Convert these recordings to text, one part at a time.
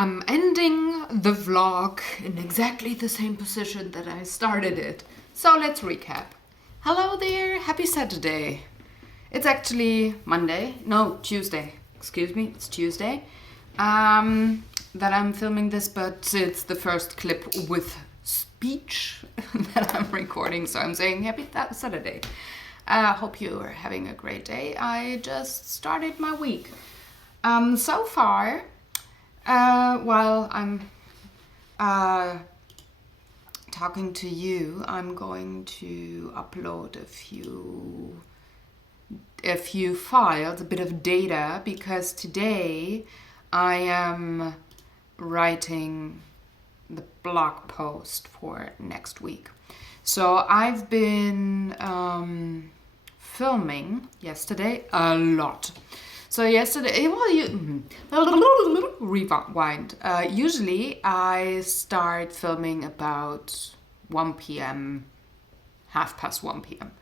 I'm ending the vlog in exactly the same position that I started it. So let's recap. Hello there, happy Saturday. It's actually Monday, no, Tuesday. Excuse me, it's Tuesday. That I'm filming this, but it's the first clip with speech that I'm recording, so I'm saying happy Saturday. Hope you are having a great day. I just started my week. So far, while I'm talking to you, I'm going to upload a few files, a bit of data, because today I am writing the blog post for next week. So I've been filming yesterday a lot. So yesterday, rewind. Usually I start filming about 1 p.m., 1:30 p.m.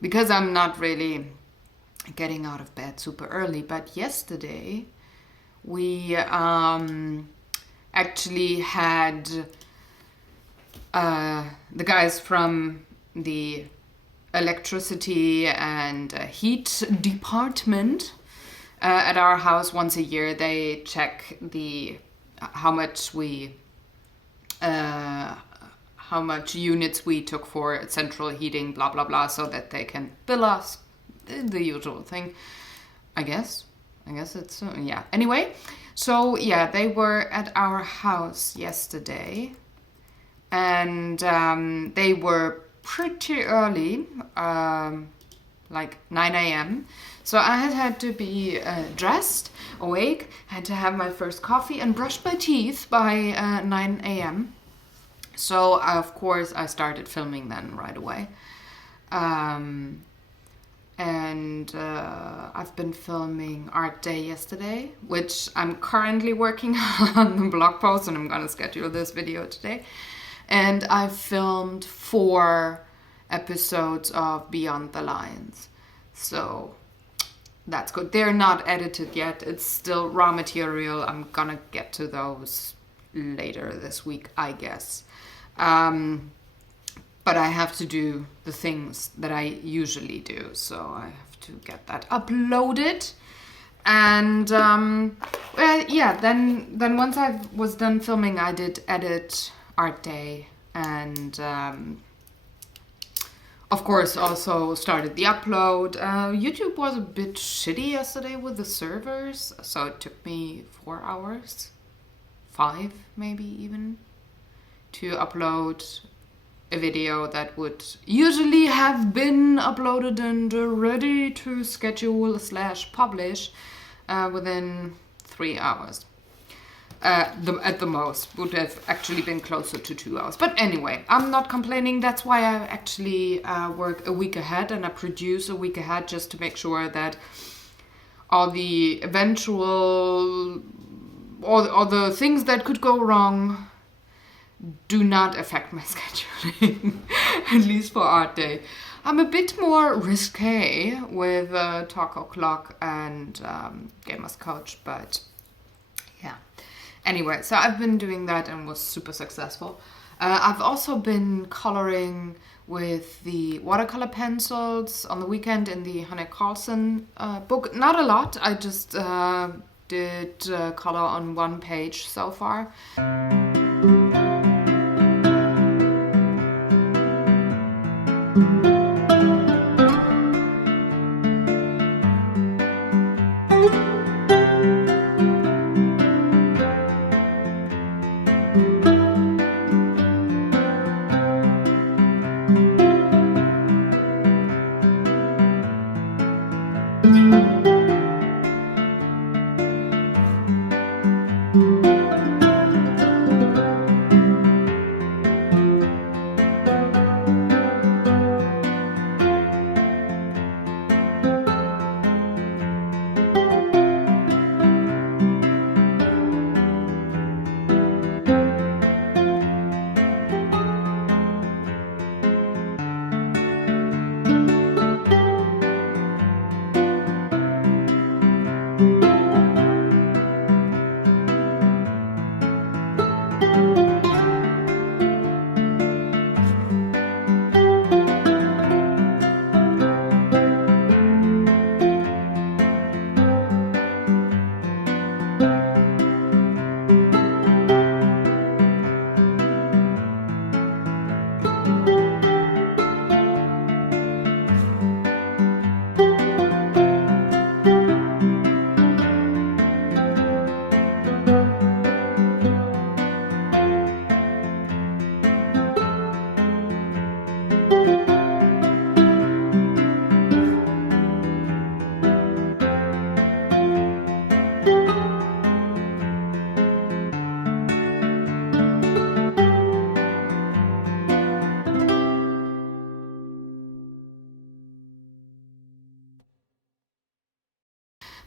because I'm not really getting out of bed super early. But yesterday we actually had the guys from the electricity and heat department at our house. Once a year they check how much units we took for central heating, blah blah blah, so that they can bill us, the usual thing, I guess it's yeah. Anyway, so yeah, they were at our house yesterday, and they were pretty early, like 9 a.m. So I had to be dressed, awake, had to have my first coffee and brush my teeth by 9 a.m. So of course I started filming then right away. And I've been filming Art Day yesterday, which I'm currently working on the blog post, and I'm gonna schedule this video today. And I filmed 4 episodes of Beyond the Lines. So that's good. They're not edited yet. It's still raw material. I'm gonna get to those later this week, I guess. But I have to do the things that I usually do. So I have to get that uploaded. And well, yeah, then once I was done filming, I did edit Art Day, and of course also started the upload. YouTube was a bit shitty yesterday with the servers, so it took me 4 hours, 5 maybe even, to upload a video that would usually have been uploaded and ready to schedule / publish within 3 hours. At the most, would have actually been closer to 2 hours. But anyway, I'm not complaining. That's why I actually work a week ahead, and I produce a week ahead, just to make sure that all the eventual, all the things that could go wrong do not affect my scheduling, at least for Art Day. I'm a bit more risque with Talk O'Clock and Gamers Couch, but yeah. Anyway, so I've been doing that and was super successful. I've also been coloring with the watercolor pencils on the weekend in the Hanne Carlsen book. Not a lot, I just did color on 1 page so far.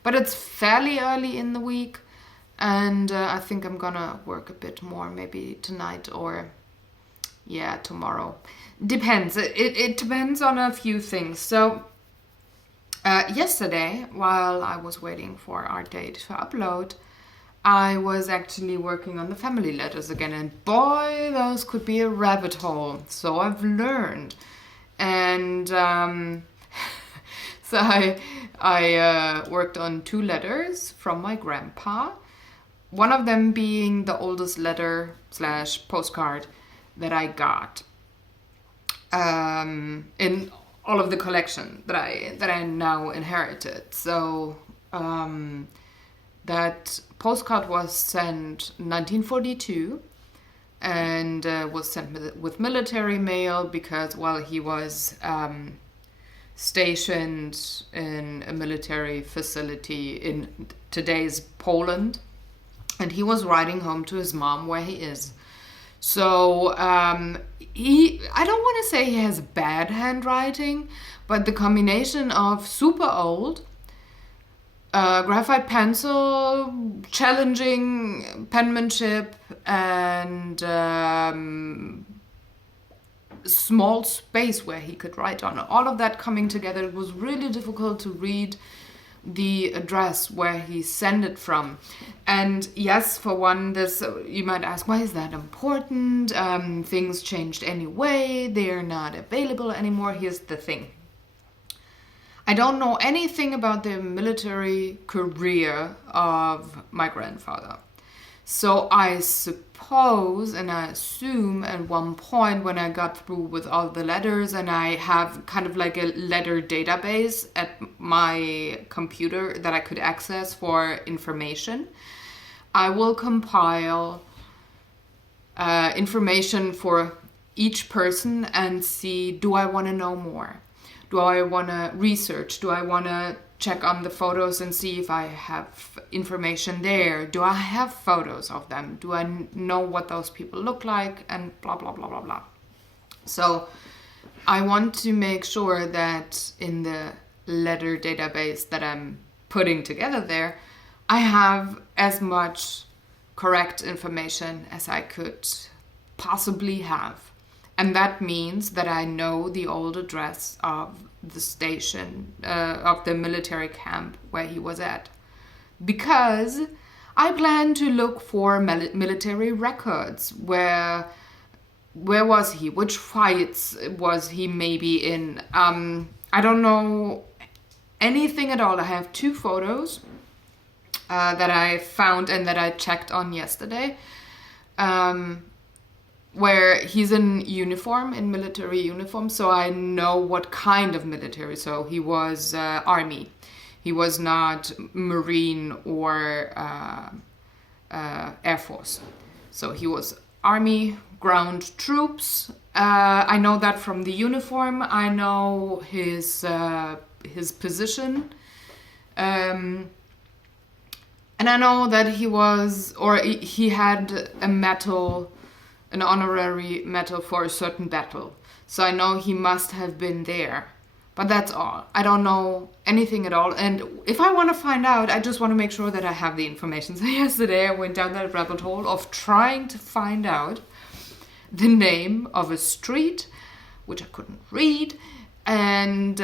But it's fairly early in the week, and I think I'm gonna work a bit more, maybe tonight or tomorrow. Depends. It depends on a few things. So yesterday, while I was waiting for our date to upload, I was actually working on the family letters again, and boy, those could be a rabbit hole. So I've learned. And so I worked on 2 letters from my grandpa. One of them being the oldest letter / postcard that I got in all of the collection that I now inherited. So that postcard was sent 1942 and was sent with military mail because, well, he was stationed in a military facility in today's Poland, and he was writing home to his mom where he is. So I don't want to say he has bad handwriting, but the combination of super old, graphite pencil, challenging penmanship, and small space where he could write on, all of that coming together, it was really difficult to read the address where he sent it from. And yes, for one, this, you might ask, why is that important? Things changed anyway, they're not available anymore. Here's the thing. I don't know anything about the military career of my grandfather. So I suppose and I assume at one point when I got through with all the letters, and I have kind of like a letter database at my computer that I could access for information, I will compile information for each person and see, do I want to know more? Do I want to research? Do I want to check on the photos and see if I have information there? Do I have photos of them? Do I know what those people look like? And blah, blah, blah, blah, blah. So I want to make sure that in the letter database that I'm putting together there, I have as much correct information as I could possibly have. And that means that I know the old address of the station, of the military camp where he was at. Because I plan to look for military records. Where was he? Which fights was he maybe in? I don't know anything at all. I have 2 photos that I found and that I checked on yesterday. Where he's in uniform, in military uniform, so I know what kind of military. So he was army. He was not Marine or Air Force. So he was army, ground troops. I know that from the uniform. I know his position. And I know that he had a medal, an honorary medal for a certain battle. So I know he must have been there. But that's all. I don't know anything at all. And if I want to find out, I just want to make sure that I have the information. So yesterday I went down that rabbit hole of trying to find out the name of a street, which I couldn't read, and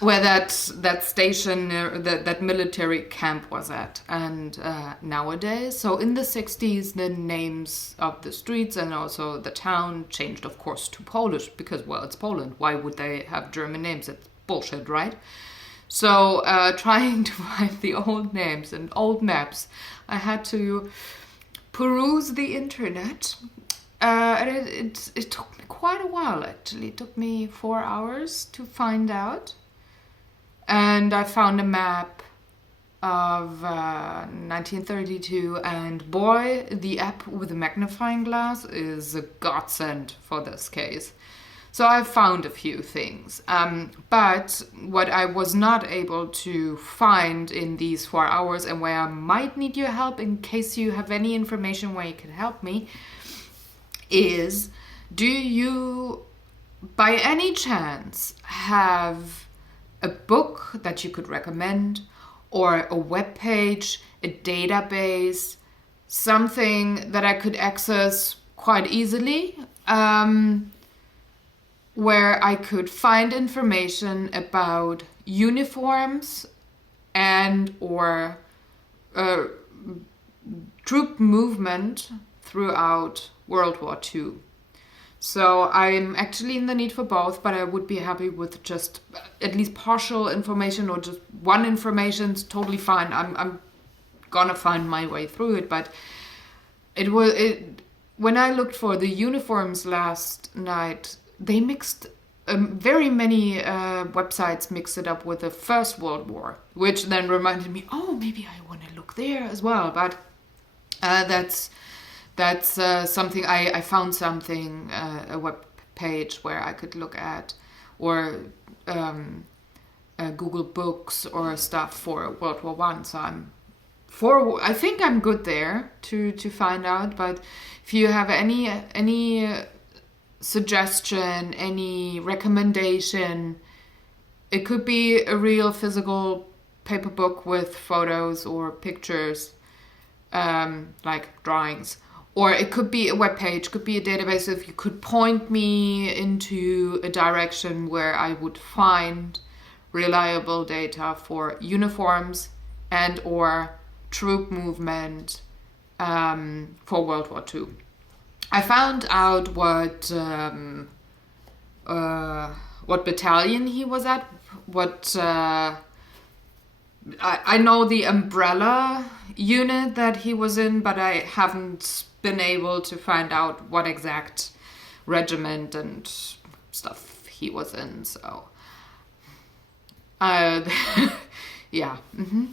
where that station, that military camp was at. And nowadays, so in the 60s, the names of the streets and also the town changed, of course, to Polish, because, well, it's Poland. Why would they have German names? It's bullshit, right? So trying to find the old names and old maps, I had to peruse the internet. And it took me quite a while, actually. It took me 4 hours to find out. And I found a map of 1932, and boy, the app with the magnifying glass is a godsend for this case. So I found a few things. But what I was not able to find in these 4 hours, and where I might need your help in case you have any information where you can help me, is, do you by any chance have a book that you could recommend, or a web page, a database, something that I could access quite easily, where I could find information about uniforms and or troop movement throughout World War II. So I'm actually in the need for both, but I would be happy with just at least partial information or just one information's totally fine. I'm gonna find my way through it, but when I looked for the uniforms last night, they mixed very many websites mixed it up with the First World War, which then reminded me, oh, maybe I want to look there as well. But that's something I found something a web page where I could look at, or Google Books or stuff for World War One. So I think I'm good there to find out. But if you have any suggestion, any recommendation, it could be a real physical paper book with photos or pictures, like drawings, or it could be a web page, could be a database. If you could point me into a direction where I would find reliable data for uniforms and or troop movement for World War II. I found out what battalion he was at. I know the umbrella unit that he was in, but I haven't been able to find out what exact regiment and stuff he was in. So, yeah. Mm-hmm.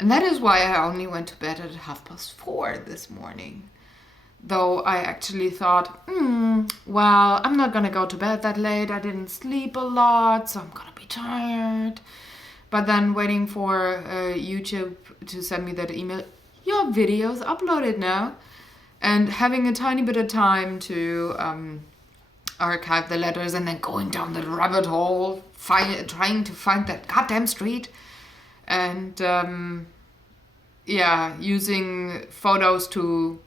And that is why I only went to bed at 4:30 this morning. Though I actually thought, well, I'm not gonna go to bed that late. I didn't sleep a lot, so I'm gonna be tired. But then waiting for YouTube to send me that email, your video's uploaded now. And having a tiny bit of time to archive the letters and then going down the rabbit hole, trying to find that goddamn street. And using photos to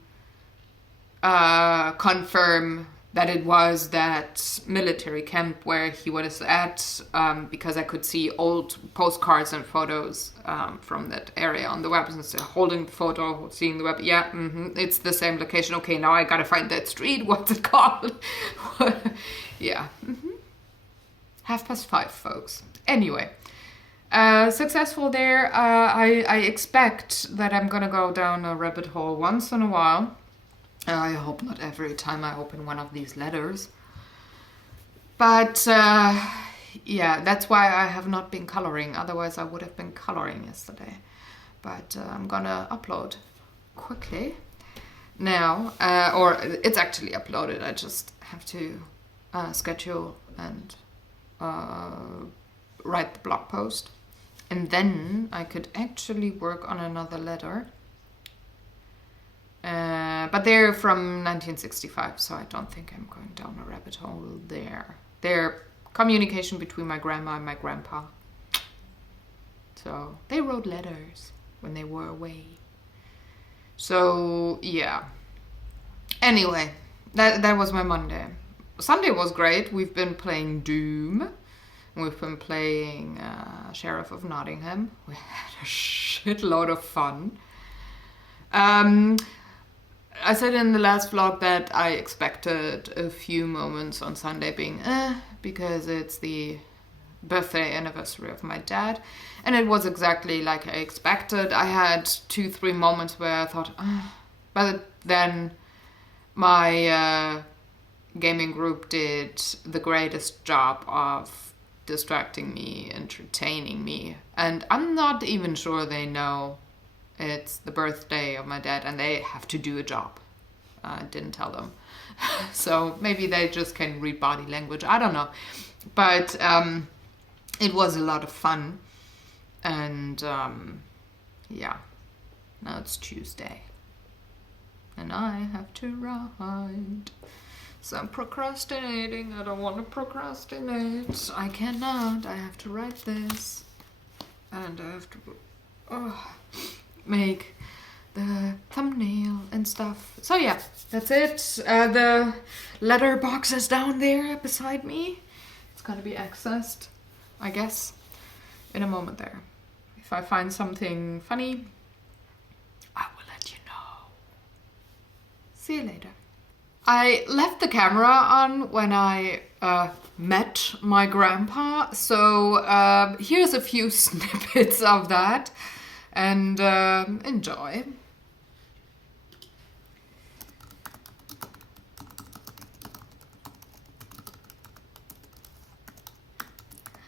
confirm that it was that military camp where he was at, because I could see old postcards and photos from that area on the web. And so holding the photo, seeing the web, it's the same location. Okay, now I gotta find that street. What's it called? Yeah. 5:30, folks. Anyway. Successful there. I expect that I'm gonna go down a rabbit hole once in a while. I hope not every time I open one of these letters. But that's why I have not been coloring. Otherwise I would have been coloring yesterday. But I'm gonna upload quickly now. Or it's actually uploaded. I just have to schedule and write the blog post. And then I could actually work on another letter. But they're from 1965, so I don't think I'm going down a rabbit hole there. They're communication between my grandma and my grandpa. So they wrote letters when they were away. So yeah. Anyway, that was my Monday. Sunday was great. We've been playing Doom. We've been playing Sheriff of Nottingham. We had a shitload of fun. I said in the last vlog that I expected a few moments on Sunday being because it's the birthday anniversary of my dad, and it was exactly like I expected. I had 2-3 moments where I thought, but then my gaming group did the greatest job of distracting me, entertaining me, and I'm not even sure they know it's the birthday of my dad and they have to do a job. I didn't tell them. So maybe they just can read body language. I don't know. But it was a lot of fun. And now it's Tuesday. And I have to write. So I'm procrastinating. I don't want to procrastinate. I cannot. I have to write this. And I have to make the thumbnail and stuff. So yeah, that's it. The letter box is down there beside me. It's gonna be accessed, I guess, in a moment there. If I find something funny, I will let you know. See you later. I left the camera on when I met my grandpa, so here's a few snippets of that, and enjoy.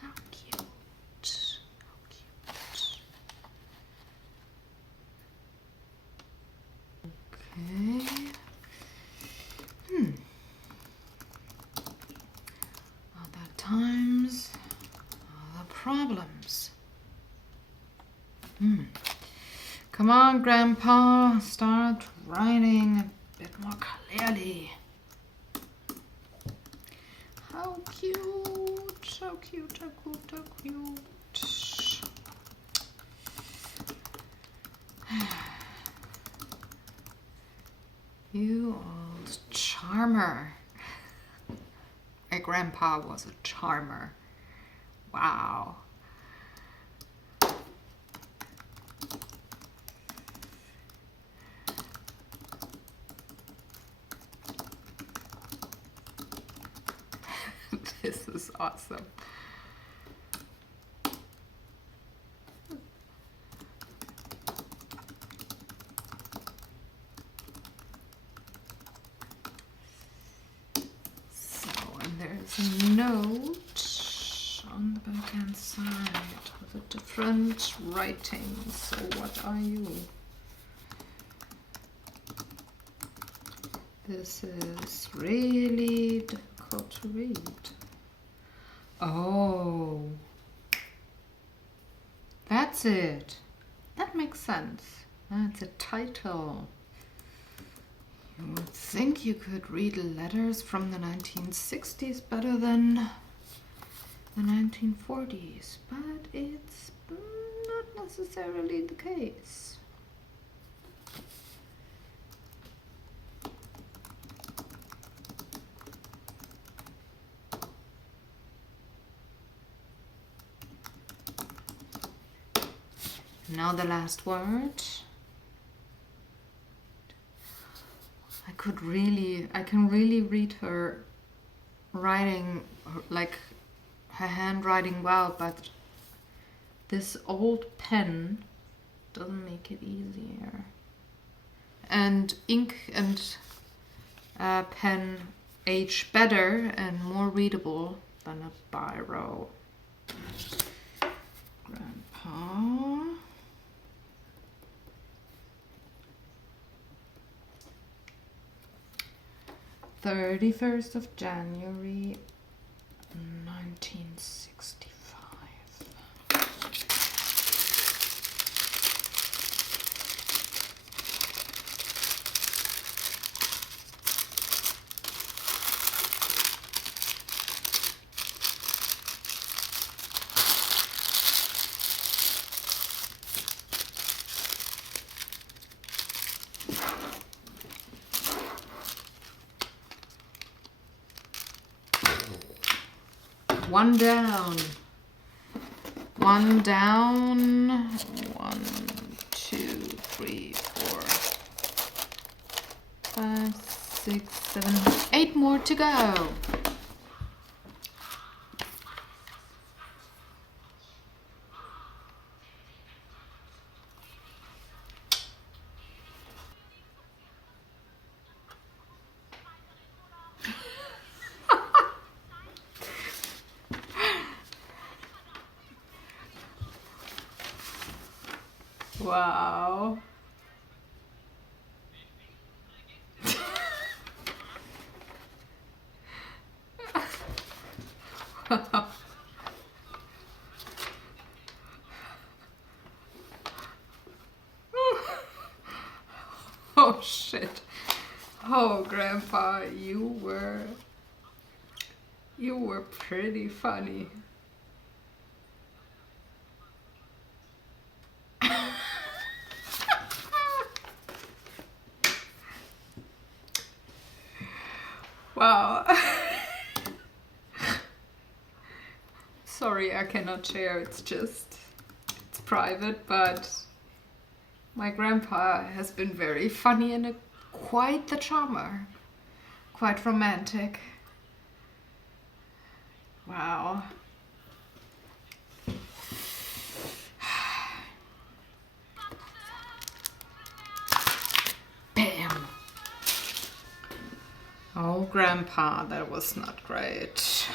How cute. How cute. Okay. Other times, other problems. Come on, Grandpa, start writing a bit more clearly. How cute, how cute, how cute, how cute. You old charmer. My grandpa was a charmer. Wow. This is awesome. There's a note on the backhand side with a different writing. So what are you? This is really difficult to read. Oh, that's it. That makes sense. That's a title. You would think you could read letters from the 1960s better than the 1940s, but it's not necessarily the case. Now the last word. I can really read her writing, like her handwriting well, but this old pen doesn't make it easier. And ink and pen age better and more readable than a biro. Grandpa. 31st of January, 1965. One down. One down. 1, 2, 3, 4, 5, 6, 7, 8 more to go. Wow. Oh shit. Oh, Grandpa, you were pretty funny. Sorry, I cannot share. It's private, but my grandpa has been very funny and quite the charmer. Quite romantic. Wow. Bam. Oh, Grandpa, that was not great.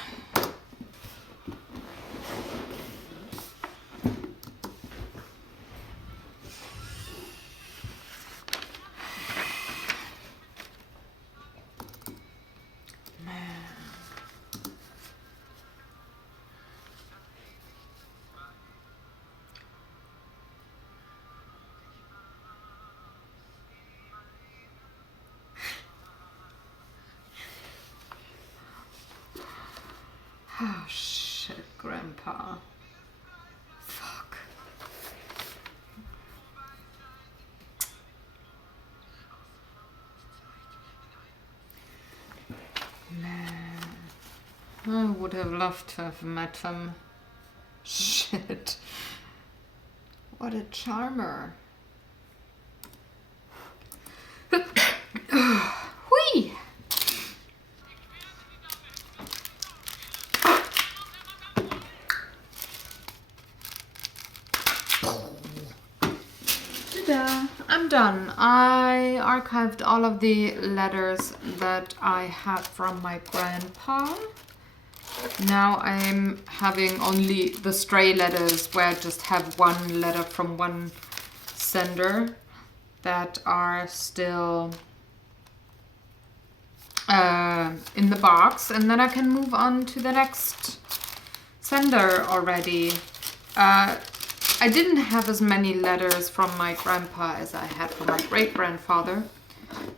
Oh, shit, Grandpa. Fuck. Man. I would have loved to have met him. Shit. What a charmer. Whee! I'm done. I archived all of the letters that I had from my grandpa. Now I'm having only the stray letters where I just have one letter from one sender that are still in the box, and then I can move on to the next sender already. I didn't have as many letters from my grandpa as I had from my great-grandfather.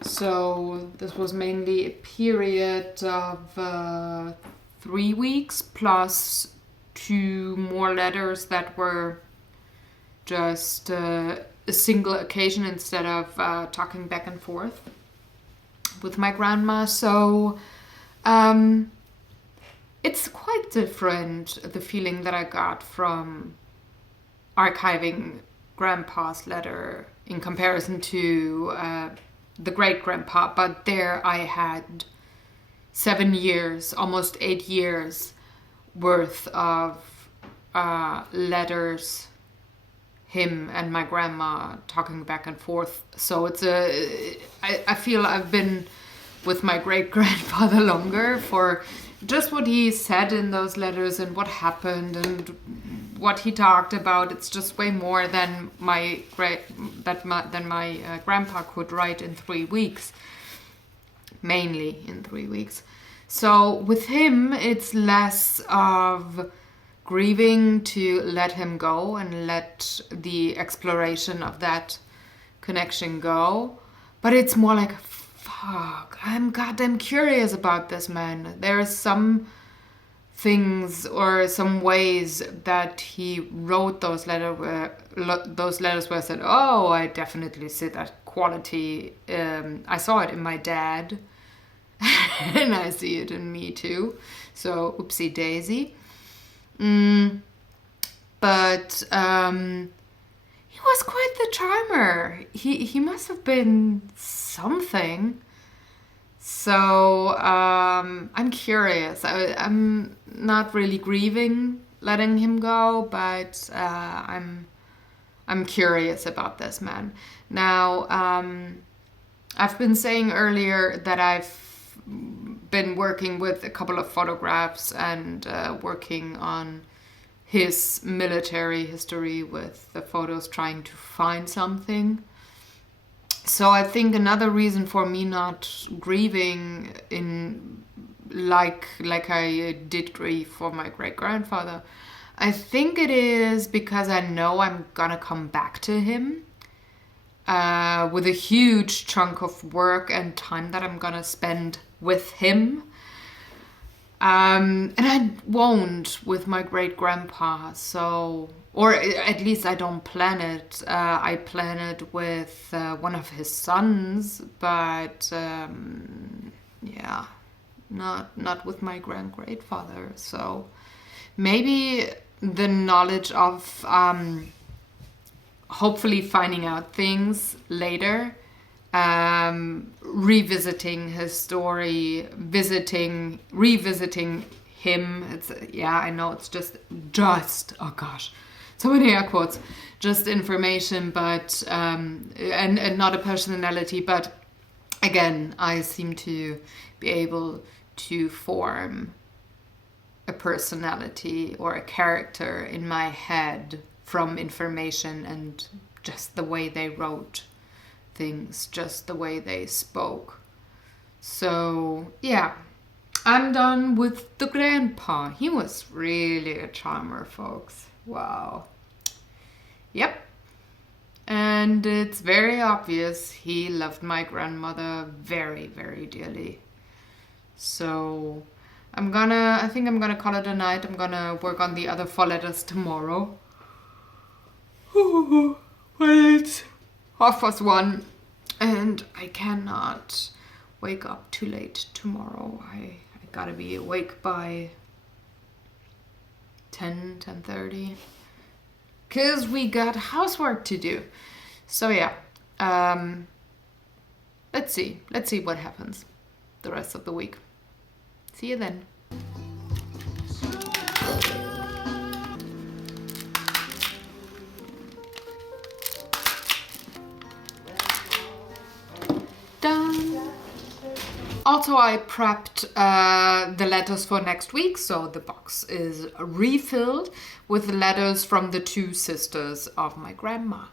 So this was mainly a period of 3 weeks plus 2 more letters that were just a single occasion instead of talking back and forth with my grandma. So it's quite different, the feeling that I got from archiving grandpa's letter in comparison to the great-grandpa, but there I had 7 years, almost 8 years worth of letters, him and my grandma talking back and forth. So it's I feel I've been with my great-grandfather longer for just what he said in those letters and what happened and what he talked about. It's just way more than my grandpa could write in 3 weeks, mainly in 3 weeks. So with him, it's less of grieving to let him go and let the exploration of that connection go, but it's more like, fuck, I'm goddamn curious about this man. There is some things or some ways that he wrote those letters where I said, oh, I definitely see that quality. I saw it in my dad and I see it in me too. So oopsie daisy. But he was quite the charmer. He must have been something. So I'm curious. I'm not really grieving letting him go, but I'm curious about this man. Now, I've been saying earlier that I've been working with a couple of photographs and working on his military history with the photos, trying to find something. So I think another reason for me not grieving in like I did grieve for my great-grandfather, I think it is because I know I'm gonna come back to him with a huge chunk of work and time that I'm gonna spend with him. And I won't with my great-grandpa, so, or at least I don't plan it. I plan it with one of his sons, but yeah, not with my great-grandfather. So maybe the knowledge of hopefully finding out things later, revisiting his story, revisiting him. It's, yeah, I know it's just, oh gosh, so many air quotes, just information, but, and not a personality, but again, I seem to be able to form a personality or a character in my head from information and just the way they wrote things, just the way they spoke. So yeah, I'm done with the grandpa. He was really a charmer, folks. Wow. Yep. And it's very obvious he loved my grandmother very, very dearly. So I think I'm gonna call it a night. I'm gonna work on the other 4 letters tomorrow. Well, it's 1:30, and I cannot wake up too late tomorrow. I gotta be awake by 10:30, because we got housework to do. So yeah, let's see what happens the rest of the week. See you then. Done. Also, I prepped the letters for next week, so the box is refilled with letters from the 2 sisters of my grandma.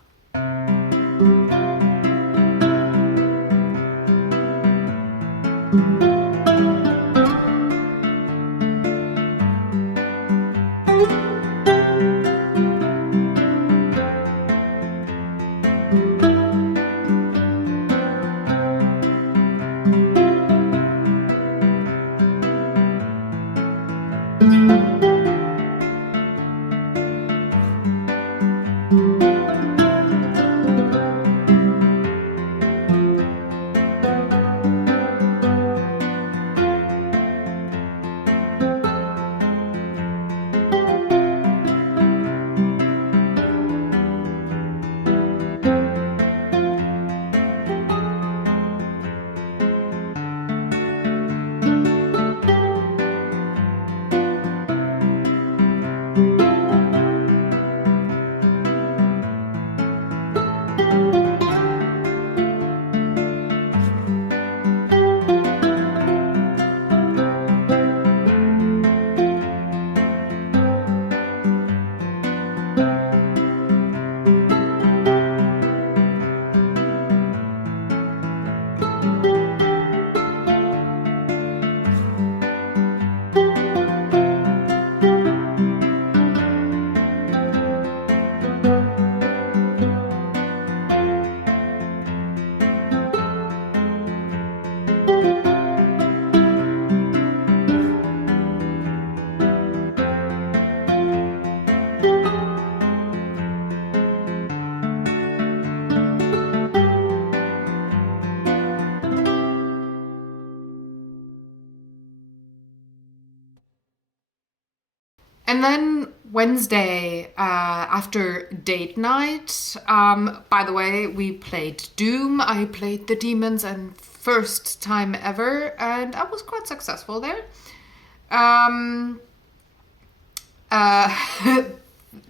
And then Wednesday, after date night, by the way, we played Doom. I played the demons, and first time ever, and I was quite successful there.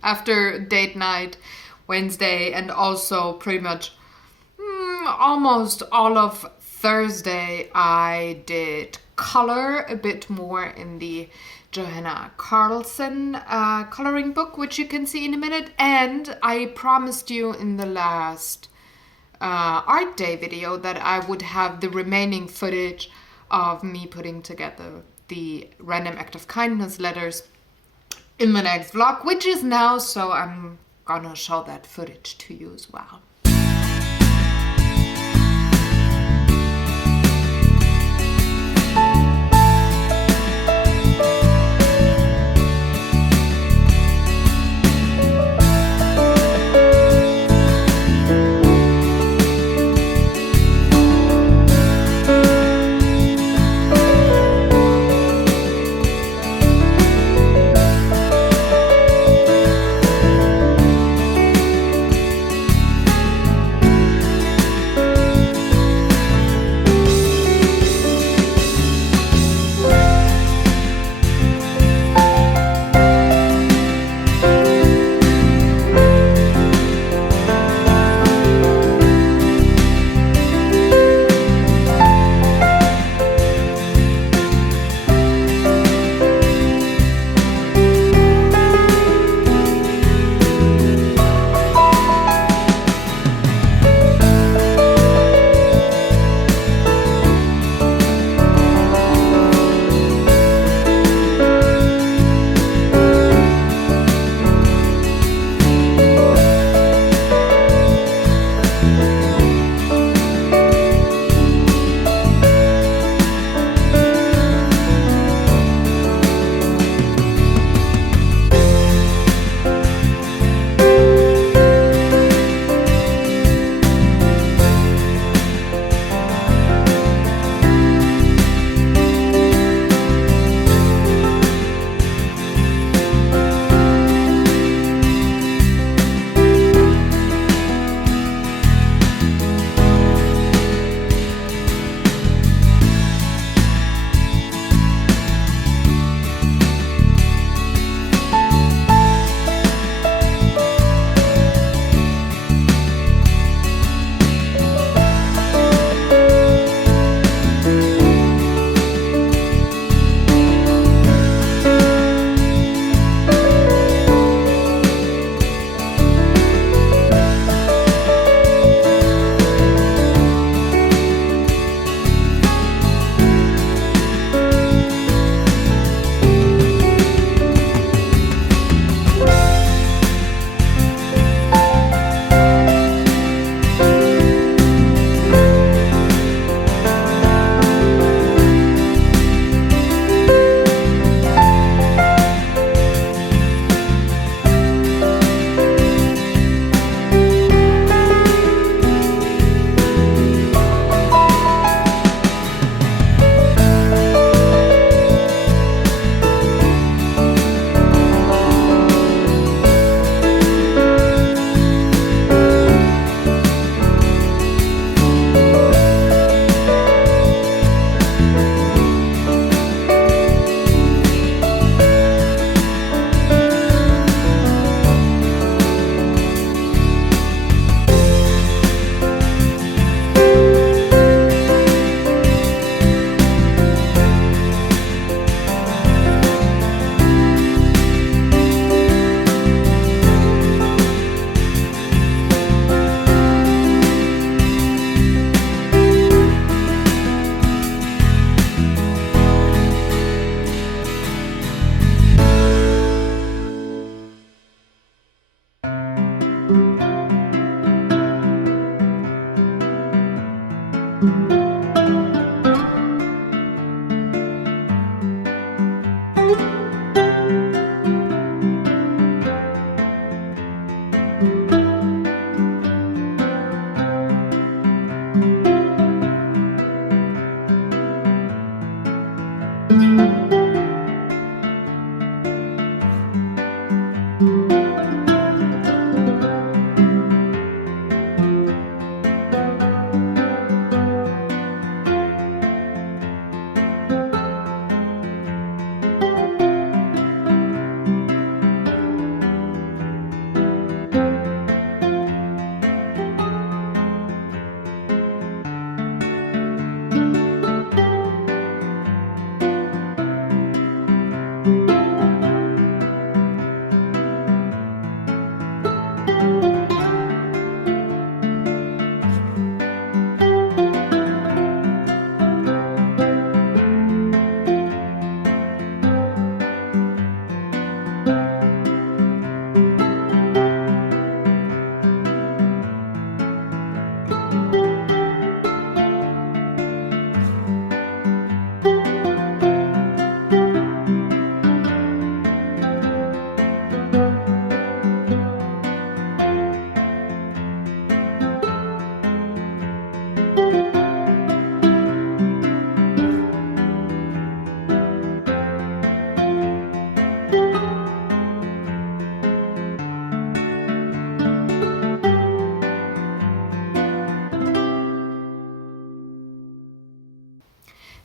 After date night, Wednesday, and also pretty much almost all of Thursday, I did color a bit more in the Johanna Carlson coloring book, which you can see in a minute. And I promised you in the last art day video that I would have the remaining footage of me putting together the random act of kindness letters in the next vlog, which is now, so I'm gonna show that footage to you as well.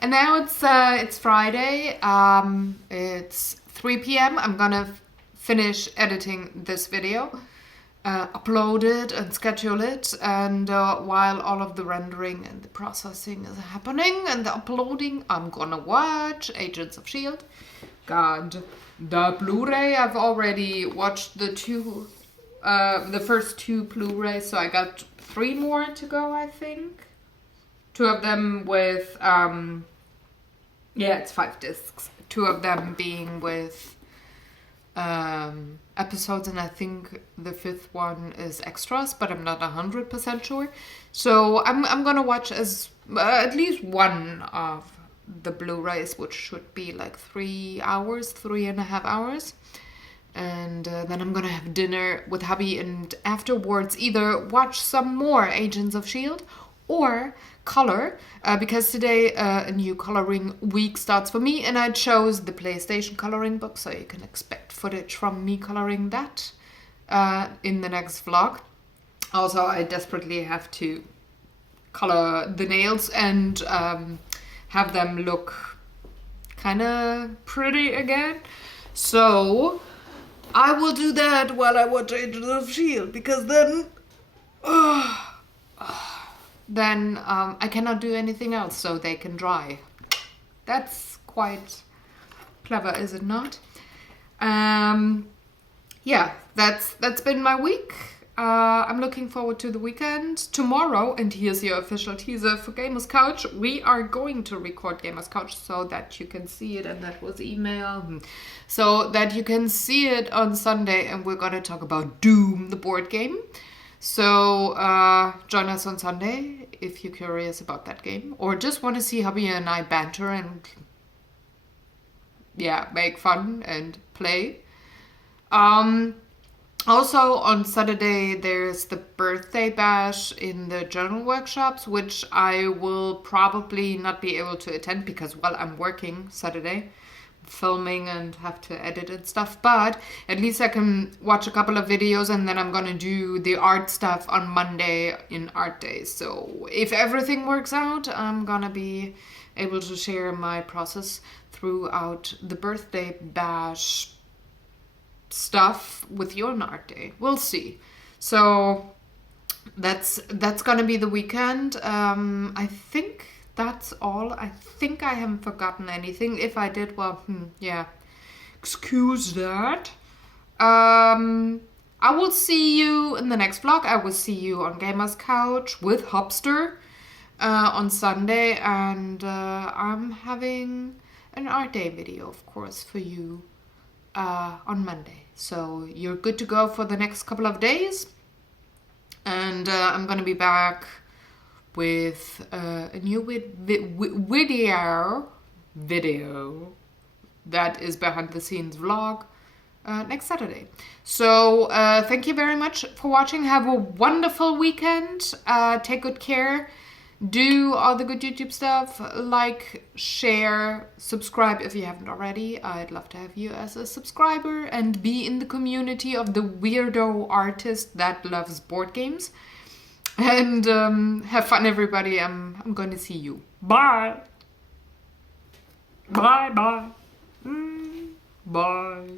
And now it's Friday. It's 3 p.m. I'm gonna finish editing this video, upload it and schedule it. And while all of the rendering and the processing is happening and the uploading, I'm gonna watch Agents of Shield. God, the Blu-ray. I've already watched the first two Blu-rays, so I got 3 more to go, I think. 2 of them with, it's 5 discs. 2 of them being with episodes, and I think the 5th one is extras, but I'm not 100% sure. So I'm gonna watch at least one of the Blu-rays, which should be like 3 hours, 3.5 hours. And then I'm gonna have dinner with hubby, and afterwards either watch some more Agents of Shield or color, because today a new coloring week starts for me, and I chose the PlayStation coloring book, so you can expect footage from me coloring that in the next vlog. Also, I desperately have to color the nails and have them look kind of pretty again. So I will do that while I watch Agents of Shield, because then I cannot do anything else, so they can dry. That's quite clever, is it not? Yeah, that's been my week. I'm looking forward to the weekend. Tomorrow, and here's your official teaser for Gamers Couch, we are going to record Gamers Couch so that you can see it, and that was email, so that you can see it on Sunday, and we're gonna talk about Doom, the board game. So join us on Sunday if you're curious about that game, or just want to see hubby and I banter and make fun and play. Also on Saturday there's the birthday bash in the journal workshops, which I will probably not be able to attend because, well, I'm working Saturday, filming and have to edit and stuff, but at least I can watch a couple of videos, and then I'm gonna do the art stuff on Monday in art days. So if everything works out, I'm gonna be able to share my process throughout the birthday bash stuff with you on art day. We'll see. So that's gonna be the weekend. I think that's all. I think I haven't forgotten anything. If I did, well, excuse that. I will see you in the next vlog. I will see you on Gamers Couch with Hopster on Sunday, and I'm having an art day video, of course, for you on Monday. So you're good to go for the next couple of days, and I'm gonna be back with a new video that is behind the scenes vlog next Saturday. So thank you very much for watching. Have a wonderful weekend. Take good care. Do all the good YouTube stuff. Like, share, subscribe if you haven't already. I'd love to have you as a subscriber and be in the community of the weirdo artist that loves board games. And have fun, everybody. I'm going to see you. Bye. Bye. Bye. Bye.